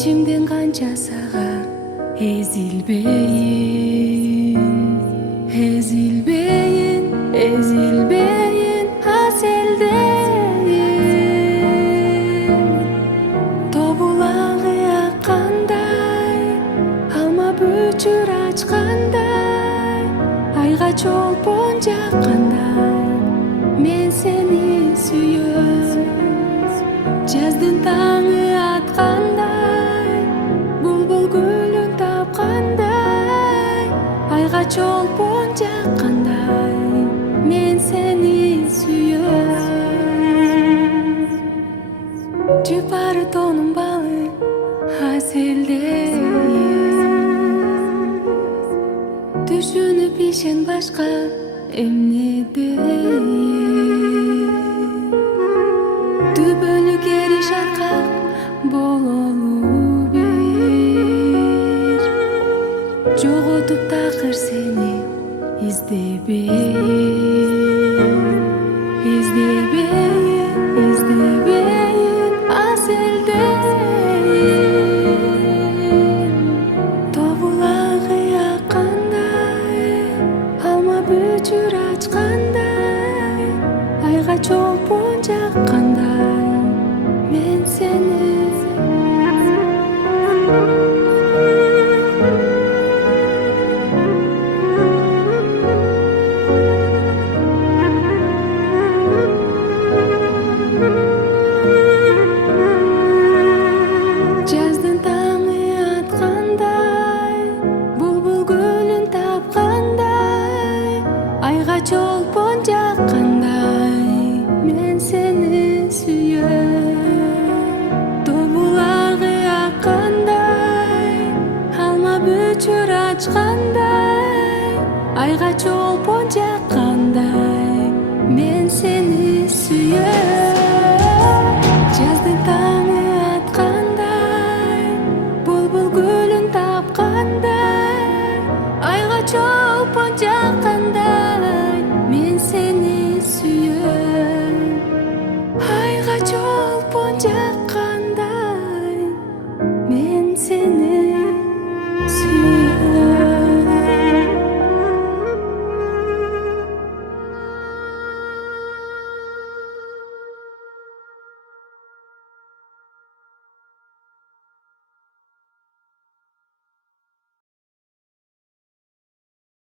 ичимден канча сага ezilbeyin, ezilbeyin, aseldeyin. Тобулаңы аккандай, алма бүчүр ачкандай, айга чолпон жаккандай, мен сени сүйөм. Жаздын таңы аткандай, булбул гүлүн тапкандай, айга чолпон жаккандай, мен сени сүйөм. Жыпары тонун балы аселдейин, түшүнүп ишен башка эмне дейин. Түбөлү кери шаркак бололу бир, жоготуп такыр сени издебейин, издебейин, издебейин, аселдейин. Тобулаңы аккандай, алма бүчүр ачкандай, айга чолпон жаккандай, мен сени жаздын таңы аткандай, булбул гүлүн тапкандай, айга чолпон жаккандай, мен сени